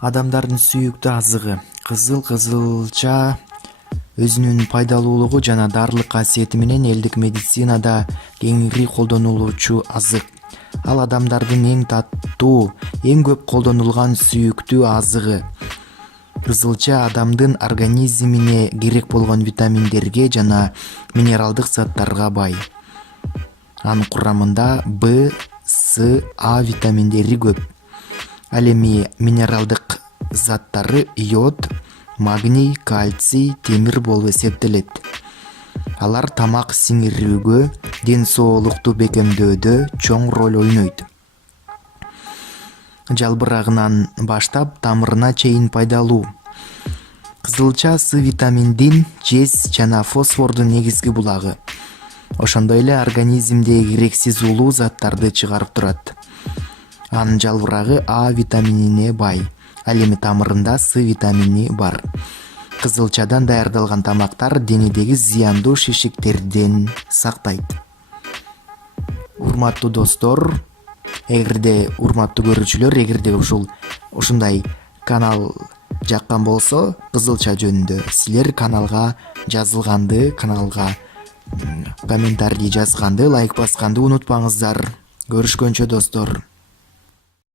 Адамдардын сүйүктүү азыгы. Кызылча өзүнүн пайдалуулугу жана дарылык касиети менен элдик медицинада кеңири колдонулуучу азык. Ал адамдардын эң таттуу, эң көп колдонулган сүйүктүү азыгы. Кызылча адамдын организмине керек болгон витаминдерге жана минералдык заттарга бай. Анын курамында В, С, А витаминдери көп. Ал эми минералдык заттары йод, магний, кальций, темир болуп эсептелет. Алар тамак сиңирүүгө, ден соолукту бекемдөөдө чоң роль ойнойт. Жалбырагынан баштап тамырына чейин пайдалуу. Кызылча С витаминдин, жез жана фосфордун негизги булагы. Ошондой эле организмдеги керексиз улуу заттарды чыгарып турат. Анын жалбырагы А витаминине бай. Ал эми тамырында С витамини бар. Кызылчадан даярдалган тамактар денедеги зыяндуу шишиктерден сактайт. Урматтуу достор, урматтуу көрүүчүлөр, эгерде ушундай канал жаккан болсо, кызылча жөнүндө силер каналга комментарий жазганды, лайк басканды унутпаңыздар. Көрүшкөнчө достор.